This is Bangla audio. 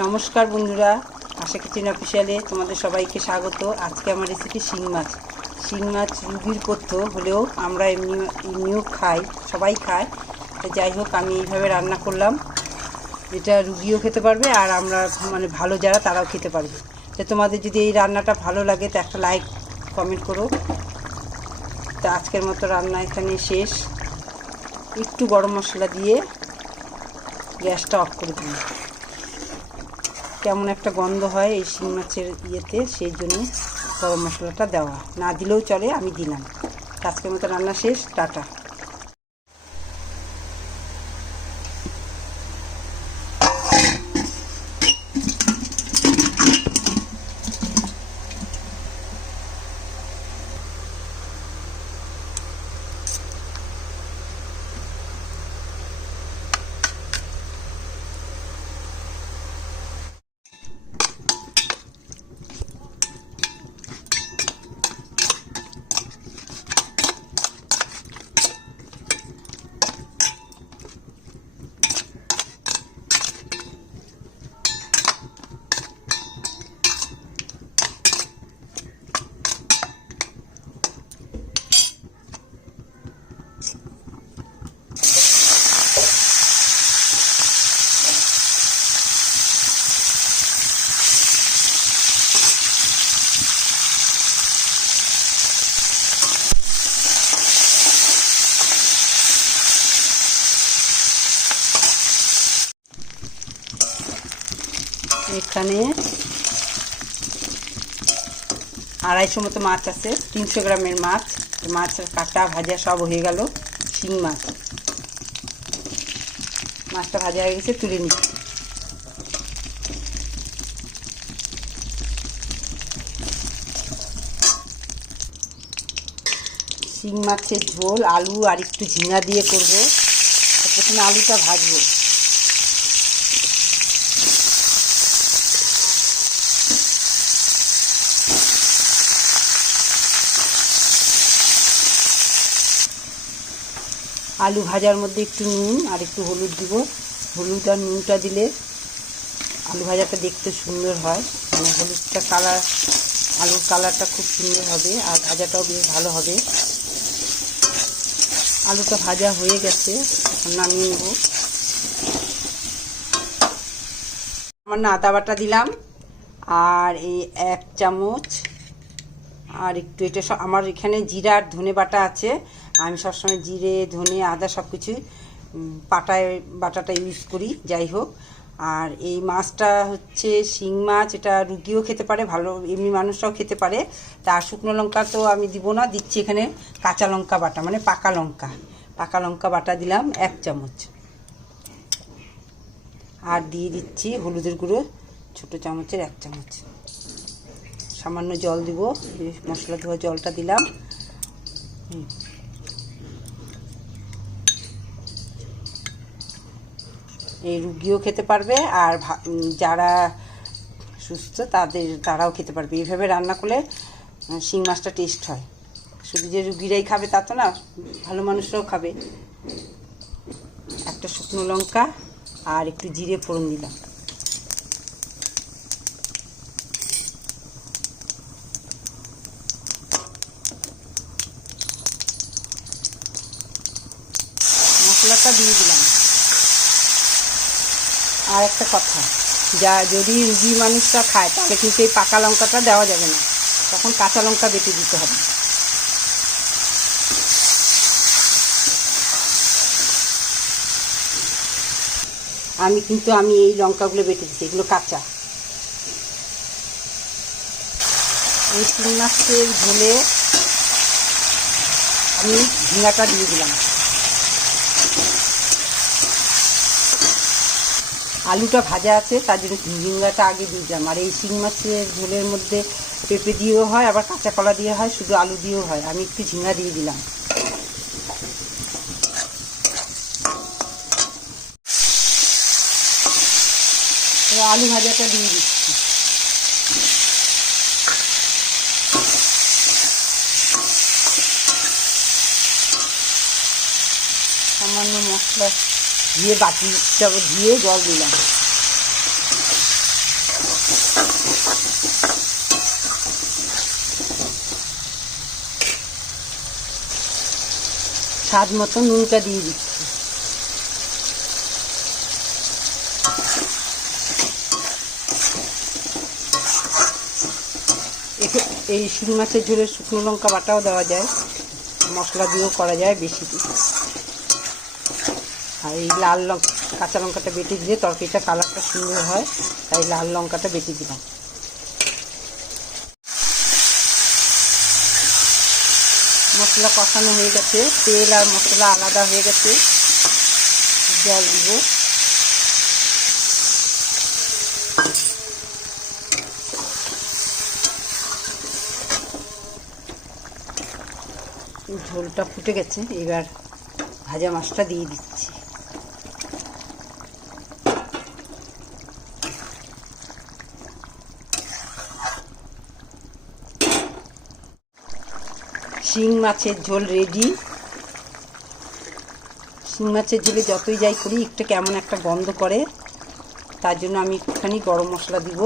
নমস্কার বন্ধুরা, আশা কিচেন অফিসিয়ালে তোমাদের সবাইকে স্বাগত। আজকে আমার রেসিপি শিং মাছ। শিং মাছ রুগীর পথ্য, হলেও আমরা এমনি, এমনিও খাই, সবাই খায়। তো যাই হোক, আমি এইভাবে রান্না করলাম। এটা রুগীও খেতে পারবে আর আমরা মানে ভালো যারা, তারাও খেতে পারবে। তো তোমাদের যদি এই রান্নাটা ভালো লাগে, তো একটা লাইক কমেন্ট করো। তো আজকের মতো রান্না এখানে শেষ। একটু গরম মশলা দিয়ে গ্যাসটা অফ করে দিই কেমন একটা গন্ধ হয় এই শিং মাছের ইয়েতে, সেই জন্য গরম মশলাটা দেওয়া। না দিলেও চলে, আমি দিলাম। আজকের মতো রান্না শেষ, টাটা। এখানে আড়াইশো মতো মাছ আছে, তিনশো গ্রামের মাছ। মাছের কাটা, ভাজা সব হয়ে গেল, শিং মাছ। মাছটা ভাজা হয়ে গেছে, তুলে নিচ্ছি শিং মাছের ঝোল, আলু আর একটু ঝিঙা দিয়ে করব। প্রথমে আলুটা ভাজবো। আলু ভাজার মধ্যে একটু নুন আর একটু হলুদ দিব। হলুদ আর নুনটা দিলে আলু ভাজাটা দেখতে সুন্দর হয়। মানে হলুদটা কালার আলুর কালারটা খুব সুন্দর হবে আর ভাজাটাও বেশ ভালো হবে। আলুটা ভাজা হয়ে গেছে নামিয়ে নেব। আমার আদা বাটা দিলাম। আর এই এক চামচ আর একটু এটা সব, আমার এখানে জিরা আর ধনে বাটা আছে। আমি সবসময় জিরে, ধনে, আদা সব কিছুই পাটায়, বাটাটা ইউজ করি, যাই হোক। আর এই মাছটা হচ্ছে শিং মাছ, এটা রুগীও খেতে পারে, ভালো, এমনি মানুষরাও খেতে পারে। তা শুকনো লঙ্কা তো আমি দিব না, দিচ্ছি এখানে কাঁচা লঙ্কা বাটা মানে পাকা লঙ্কা। পাকা লঙ্কা বাটা দিলাম, এক চামচ। আর দিয়ে দিচ্ছি হলুদের গুঁড়ো, ছোটো চামচের এক চামচ। সামান্য জল দিব মশলা ধোয়া জলটা দিলাম। এই রুগীও খেতে পারবে, আর যারা সুস্থ তাদের, তারাও খেতে পারবে। এইভাবে রান্না করলে শিং মাছটা টেস্ট হয়। শুধু যে রুগীরাই খাবে তা তো না, ভালো মানুষরাও খাবে। একটা শুকনো লঙ্কা আর একটু জিরে ফোড়ন দিলাম। মশলাটা দিয়ে দিলাম। আর একটা কথা, যা যদি রুগী মানুষরা খায়, তাহলে কিন্তু এই পাকা লঙ্কাটা দেওয়া যাবে না। তখন কাঁচা লঙ্কা বেটে দিতে হবে। আমি কিন্তু, আমি এই লঙ্কাগুলো বেটে দিচ্ছি এগুলো কাঁচা। এই তিন মাসের ঝোলে আমি ঝিঙাটা দিয়ে দিলাম। আলুটা ভাজা আছে, তার জন্য ঝিঙ্গাটা আগে দিলাম। আর এই শিং মাছের ঝোলের মধ্যে পেঁপে দিয়েও হয়, আবার কাঁচা কলা দিয়ে হয়, শুধু আলু দিয়েও হয়। আমি একটু ঝিঙ্গা দিয়ে দিলাম। আলু ভাজাটা দিয়ে দিচ্ছি। সামান্য মশলা দিয়ে বাটি সব দিয়ে জল দিলাম। স্বাদ মতো নুনটা দিয়ে দিচ্ছি। এই শুকনো মাছের ঝোলে শুকনো লঙ্কা বাটাও দেওয়া যায়। মশলা দিয়েও করা যায় বেশি। আর এই লাল লঙ্কা কাঁচা লঙ্কাটা বেটে দিলে তরকারিটা কালারটা সুন্দর হয়, তাই লাল লঙ্কাটা বেটে দিলাম। মশলা কষানো হয়ে গেছে, তেল আর মশলা আলাদা হয়ে গেছে। জল দিব। ঝোলটা ফুটে গেছে, এবার ভাজা মাছটা দিয়ে দিচ্ছি। শিং মাছের ঝোল রেডি শিং মাছের ঝোলে যতই যাই করি, একটু কেমন একটা গন্ধ করে, তার জন্য আমি একটুখানি গরম মশলা দিব।